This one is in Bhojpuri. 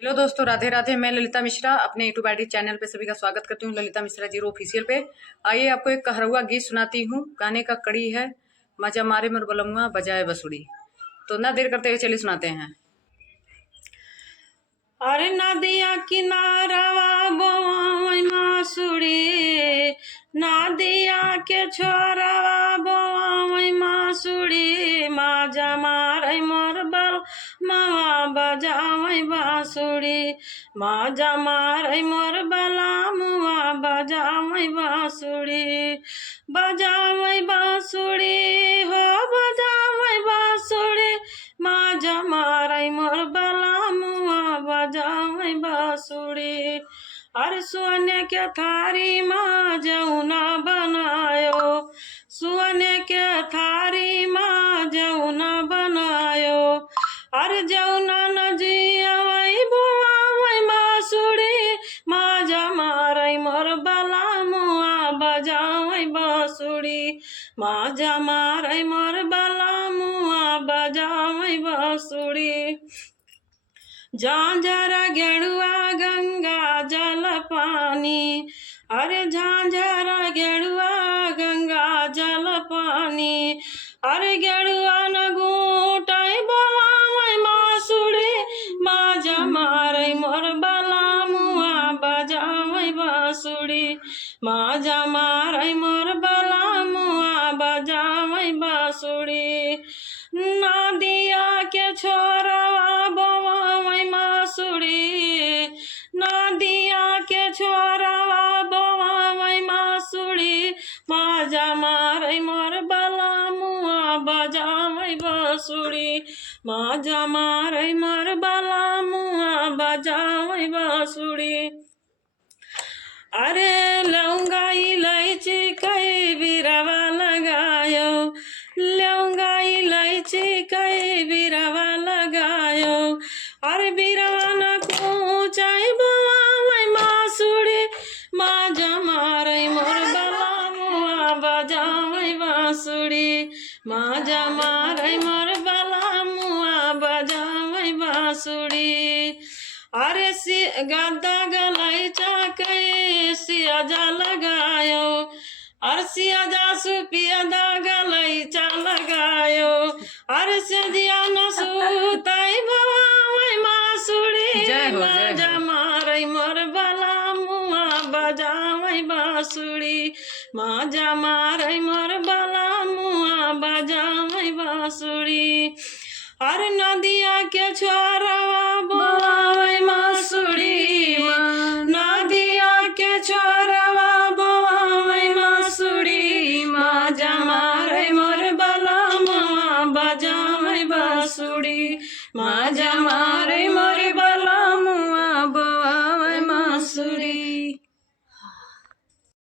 हेलो दोस्तों, राधे राधे। मैं ललिता मिश्रा अपने यूट्यूब आईडी चैनल पे सभी का स्वागत करती हूँ, ललिता मिश्रा 0 ऑफिशियल पे। आइए आपको एक कहरवा गीत सुनाती हूँ। गाने का कड़ी है मजा मारे मोर बलमुआ बजाए बसुड़ी। तो ना देर करते हुए चलिए सुनाते हैं। अरे नदिया किनारवा बोवई मासुड़ी, नदिया के छोरवा बोवई मासुड़ी, माजा मारै मोर बल मावा बजावई बांसुड़ी, माजा मारै मोर बला मुआ बजावई बांसुड़ी, बजावई बांसुड़ी हो बजावई बांसुड़ी, माजा मारै मोर बला मुआ बजावई बांसुड़ी। अरे सोने के थारी माँ जौना बनायो, सोने के थारी माँ जौना बनायो, अरे जौना न जियवई बुआवई बांसुड़ी, माजा मारै मोर बला मुआ बजावई बांसुड़ी, माजा मारै मोर बला मुआ बजावई बांसुड़ी। झांझरा गेड़ुआ गंगा जल पानी, अरे झांझरा गेड़ुआ गंगा जल पानी, अरे गेड़ुआ न घूटाई बोवावई बांसुड़ी, माजा मारै मोर बला मुआ बजावई बांसुड़ी, माजा मारै मोर बला मुआ बजावई बांसुड़ी। नदिया के छोरवा बोवई मासुड़ी, नदिया के छोरवा बोवई मासुड़ी, माजा मारै मोर बला मुआ बजावई बांसुड़ी, माजा मारै मोर बला मुआ बजावई बांसुड़ी। अरे लौंगा इलायची कई बिरवा लगायो, लौंगा इलायची कई बिरवा लगायो, अरे बिरवा न कूचाई बोवई मासुड़ी, माजा मारै मोर बला मुआ बजावई बांसुड़ी, माजा मारै मोर बला मुआ बजावई बांसुड़ी। अरे गद्दा गलाइचा कई सियाजा लगायो, अरे सियाजा सुपियादा गलाइचा लगायो, अरे सजिया न सुताई बोवई मासुड़ी, माजा मारै मोर बला मुआ बजावई बांसुड़ी, माजा मारै मोर बला मुआ बजावई बांसुड़ी। अरे नदिया के छोरवा बोवई मासुड़ी, नदिया के छोरवा बोवई मासुड़ी, माजा मारै मोर बला मुआ बजावई बांसुड़ी, माजा मारै मोर